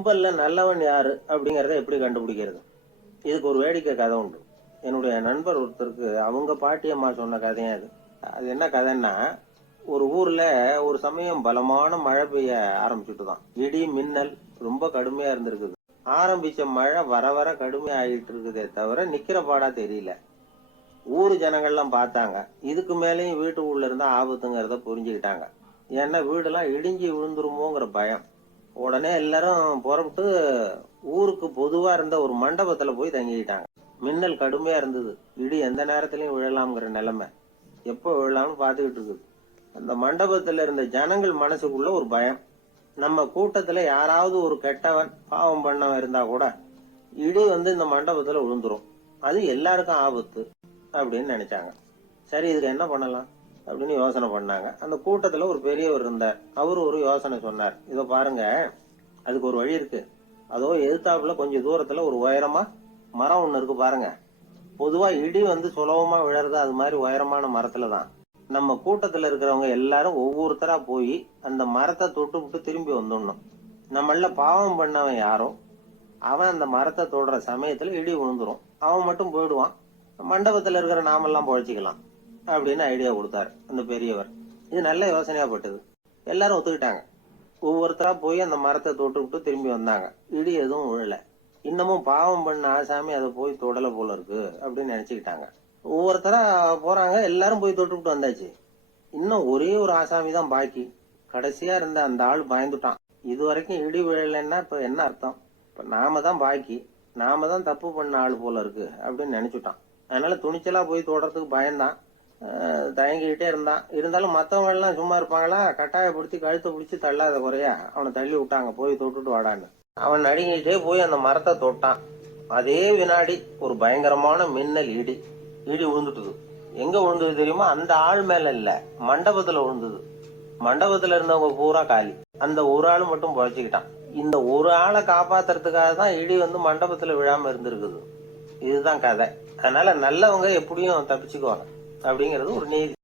கும்பல்ல நல்லவன் யாரு அப்படிங்கறத எப்படி கண்டுபிடிக்கிறது? இதுக்கு ஒரு வேடிக்கை கதை உண்டு. என்னுடைய நண்பர் ஒருத்தருக்கு அவங்க பாட்டியம்மா சொன்ன கதையும் அது. அது என்ன கதைன்னா, ஒரு ஊர்ல ஒரு சமயம் பலமான மழை பெய்ய ஆரம்பிச்சுட்டுதான். இடி மின்னல் ரொம்ப கடுமையா இருந்திருக்குது. ஆரம்பிச்ச மழை வர வர கடுமையா ஆகிட்டு இருக்குதே தவிர நிக்கிற பாடா தெரியல. ஊரு ஜனங்கள்லாம் பார்த்தாங்க. இதுக்கு மேலேயும் வீட்டுக்குள்ள இருந்தா ஆபத்துங்கிறத புரிஞ்சுக்கிட்டாங்க. ஏன்னா வீடெல்லாம் இடிஞ்சி விழுந்துருமோங்கிற பயம். உடனே எல்லாரும் புறப்பட்டு ஊருக்கு பொதுவா இருந்த ஒரு மண்டபத்துல போய் தங்கிக்கிட்டாங்க. மின்னல் கடுமையா இருந்தது. இடி எந்த நேரத்திலயும் விழலாம்ங்கிற நிலைமை. எப்ப விழலாம்னு பாத்துக்கிட்டு இருக்குது. அந்த மண்டபத்துல இருந்த ஜனங்கள் மனசுக்குள்ள ஒரு பயம். நம்ம கூட்டத்துல யாராவது ஒரு கெட்டவன் பாவம் பண்ணவன் இருந்தா கூட இடி இந்த மண்டபத்துல விழுந்துரும். அது எல்லாருக்கும் ஆபத்து அப்படின்னு நினைச்சாங்க. சரி, இதுக்கு என்ன பண்ணலாம் அப்படின்னு யோசனை பண்ணாங்க. அந்த கூட்டத்துல ஒரு பெரியவர் இருந்தார். அவரு ஒரு யோசனை சொன்னார். இத பாருங்க, அதுக்கு ஒரு வழி இருக்கு. அதோ எதிர்த்தாப்புல கொஞ்சம் தூரத்துல ஒரு உயரமா மரம் ஒண்ணு இருக்கு பாருங்க. பொதுவா இடி சுலபமா விழறது அது மாதிரி உயரமான மரத்துலதான். நம்ம கூட்டத்துல இருக்கிறவங்க எல்லாரும் ஒவ்வொருத்தரா போய் அந்த மரத்தை தொட்டு விட்டு திரும்பி வந்துடணும். நம்மள பாவம் பண்ணவன் யாரோ அவன் அந்த மரத்தை தொடுற சமயத்துல இடி விழுந்துரும். அவன் மட்டும் போயிடுவான். மண்டபத்துல இருக்கிற நாமெல்லாம் பொழைச்சிக்கலாம் அப்படின்னு ஐடியா கொடுத்தாரு அந்த பெரியவர். இது நல்ல யோசனையா பட்டது. எல்லாரும் ஒத்துக்கிட்டாங்க. ஒவ்வொருத்தரா போய் அந்த மரத்தை தொட்டு விட்டு திரும்பி வந்தாங்க. இடி எதுவும் விழல. இன்னமும் பாவம் பண்ண ஆசாமி அதை போய் தொடல போல இருக்கு அப்படின்னு நினைச்சுக்கிட்டாங்க. ஒவ்வொருத்தரா போறாங்க. எல்லாரும் போய் தொட்டு விட்டு வந்தாச்சு. இன்னும் ஒரே ஒரு ஆசாமி தான் பாக்கி. கடைசியா இருந்த அந்த ஆள் பயந்துட்டான். இது வரைக்கும் இடி விழலைன்னா இப்ப என்ன அர்த்தம்? இப்ப நாம தான் பாக்கி, நாம தான் தப்பு பண்ண ஆள் போல இருக்கு அப்படின்னு நினைச்சுட்டான். அதனால துணிச்சலா போய் தொடறதுக்கு பயந்தான். தயங்கிக்கிட்டே இருந்தான். இருந்தாலும் மத்தவங்க எல்லாம் சும்மா இருப்பாங்களா? கட்டாயப்படுத்தி கழுத்தை பிடிச்சி தள்ளாத குறையா அவனை தள்ளி விட்டாங்க. போய் தொட்டுட்டு வாடான்னு. அவன் நடுங்கிட்டே போய் அந்த மரத்தை தொட்டான். அதே வினாடி ஒரு பயங்கரமான மின்னல் இடி விழுந்துட்டுது. எங்க விழுந்தது தெரியுமா? அந்த ஆள் மேல இல்ல, மண்டபத்துல விழுந்தது. மண்டபத்துல இருந்தவங்க பூரா காலி. அந்த ஒரு ஆள் மட்டும் பொழைச்சுக்கிட்டான். இந்த ஒரு ஆளை காப்பாத்துறதுக்காக தான் இடி மண்டபத்துல விழாம இருந்திருக்குது. இதுதான் கதை. அதனால நல்லவங்க எப்படியும் தப்பிச்சுக்குவாங்க அப்படிங்கறது ஒரு நீதி.